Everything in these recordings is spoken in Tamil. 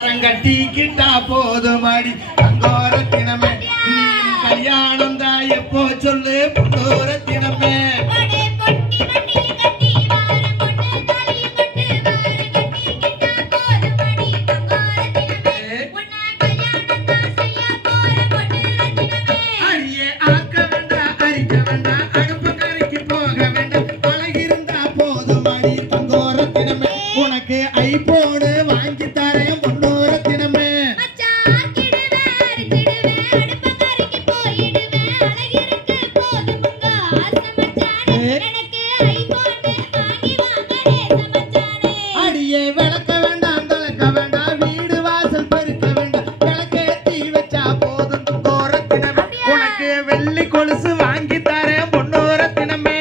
கட்டிக்கிட்டா போதுமாடி தங்கோரத்தினமே நீ கல்யாணம் தான் எப்போ சொல்லு பொன்னோரத்தினமே அடியே ஆக்க வேண்டாம் அரிக்க வேண்டாம் அடுப்பு கரைக்கு போக வேண்டாம் அழகிருந்தா போதுமாடி தங்கோரத்தினமே உனக்கு ஐபோனு வாங்கி தரேன் விளக்க வேண்டாம் தளக்க வேண்டாம் வீடு வாசல் பெருக்க வேண்டாம் விளக்கேத்தி வச்சா போதும் பொன்னோரத்தினமே உனக்கு வெள்ளி கொலுசு வாங்கி தரேன் பொன்னோரத்தினமே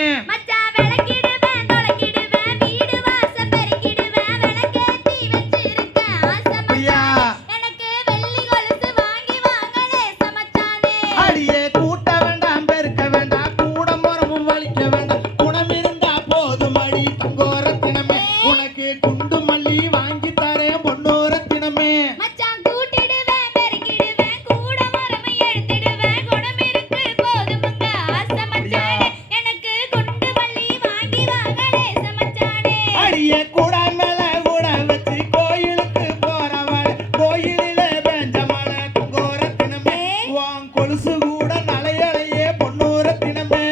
அடியே கூட்ட வேண்டாம் பெருக்க வேண்டாம் கூட முறமும் வலிக்க வேண்டாம் குணம் இருந்தா போதும் அடி தங்கோரத்தினமே உனக்கு குண்டு மல்லி வாங்கி தரேன் பொன்னோரத்தினமே மச்சான் கூட்டிடுவேன் பெருக்கிடுவேன் கூட மரமை எடுத்திடுவேன் குணம் இருக்கு போதுமுங்க ஆசை மச்சானே எனக்கு குண்டு மல்லி வாங்கி வாங்கலே சமச்சானே அடியே கூட மேல கூட வச்சு கோயிலுக்கு போறவள் கோயிலில பெஞ்ச மழை தங்கோரத்தினமே உன் கொலுசு கூட நலையலையே பொன்னோரத்தினமே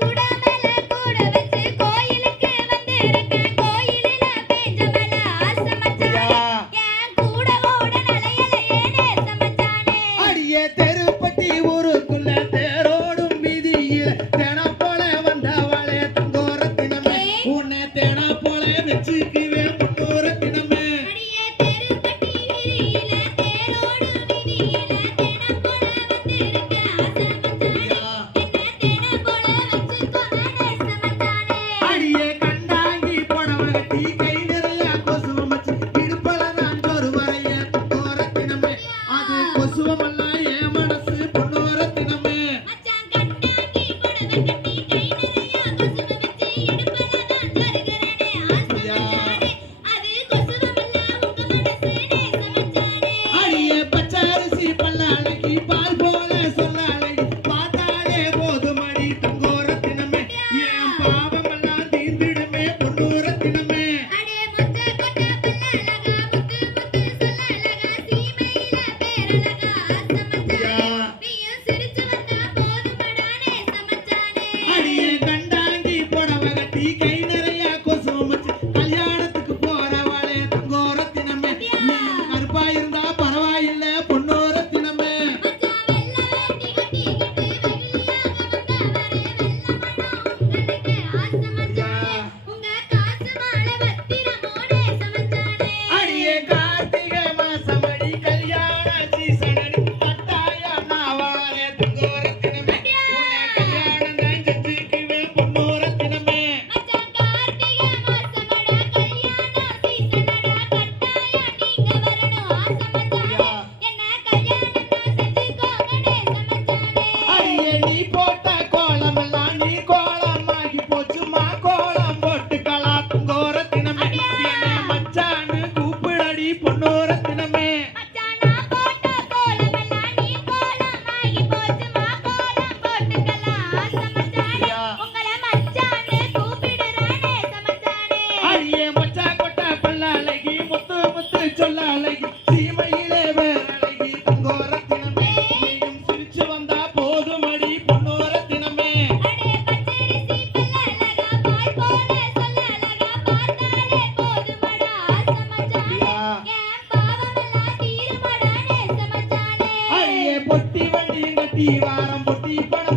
கூட மேல கூட வச்சு கோயிலுக்கு வந்திருக்கேன் கோயிலில பேஞ்ச மழை ஆசை மச்சானே என் கூட ஓட நலையலையே நேச மச்சானே அடியே தெருப்பட்டி ஊருக்குள்ள தேரோடும் வீதியில தேனா போல வந்தவளே தங்கோரத்தினமே உன்னை தேனா போல வச்சுக்குவே பொன்னோரத்தினமே அடியே தெருப்பட்டி வீதியில தேரோடு வீதியில தேனா போல வந்திருக்கேன் ஆசை மச்சானே என்ன தேனா போல வச்சுக்கோ நேச மச்சானே அடியே கண்டாங்கி புடவை கட்டி கை நிறைய கொசுவம் வச்சு இடுப்பல நான் ஒரு வரைய தங்கோரத்தினமே அது கொசுவமல்ல என் மனசு பொன்னோரத்தினமே மச்சான் கண்டாங்கி புடவை கட்டி கை நிறைய கொசுவ வச்சு இடுப்புல நான் ஜருகிறேனே ஆசை மச்சானே அது கொசுவமல்ல உங்க மனசு நேச மச்சானே அடியே பச்சை அரிசி பல்லாளைக்கு பால் போல சொல்ல அழகி பார்த்தாலே போதுமடி தங்கோரத்தினமே என் பாவமெல்லாம் தீர்ந்திடுமே பொன்னோரத்தினமே அடே முச்ச கொட்ட பல்லழகா முத்து முத்து சொல்லழகா சீமையில பேரழகா ஆசை மச்சானே நீயும் சிரிச்சு வந்தா போதுமடா நேச மச்சானே அடியே கண்டாங்கி புடவை கட்டி கை நிறைய கொசுவம் வச்சு கல்யாணத்துக்கு போறவளே தங்கோரத்தினமே நீ கருப்பா இருந்தா பரவாயில்ல பொன்னோரத்தினமே மச்சான் வெள்ள வேட்டி கட்டிக்கிட்டு வெள்ளியாக வந்தவரே வெள்ள மனம் உங்களுக்கு ஆசை மச்சானே உங்க காசு மாலை பத்திரமோ நேச மச்சானே அடியே கார்த்திகை மாசமடி கல்யாண சீசனடி கட்டாயம் நான் வாரே தங்கோரத்தினமே உன்னை கல்யாணம் தான் செஞ்சுக்குவே பொன்னோரத்தினமே மச்சான் கார்த்திகை மாசமடா கல்யாண சீசனடா கட்டாயம் நீங்க வரணும் ஆசை மச்சானே என்ன கல்யாணம் தான் செஞ்சுக்கோங்க நேச மச்சானே அடியே நீ போட்ட கோலமெல்லாம் நீ கோலமாகி போச்சுமா கோலம் போட்டுக்களா தங்கோரத்தினமே என்ன மச்சான்னு கூப்பிடடி பொன்னோரத்தினமே மச்சான் நான் போட்ட கோலமெல்லாம் நீ கோலமாகி போச்சுமா கோலம் போட்டுக்கலாம் ஆசை மச்சானே உங்களை மச்சான்னு கூப்பிடுறேன் நேச மச்சானே அடியே மச்சா கொட்ட பல்ல அழகி முத்து முத்து சொல்ல அழகி சீமையிலே வேற அழகி தங்கோரத்தினமே நீயும் சிரிச்சு வந்தா போதுமடி பொன்னோரத்தினமே அடே பச்சரிசி பல்லழகா பால் போல சொல்லழகா பார்த்தாலே போதுமடா ஆசை மச்சானே என் பாவமெல்லாம் தீருமடா நேச மச்சானே அடியே பொட்டி வண்டி கட்டி வாரம் பொட்டி பணம்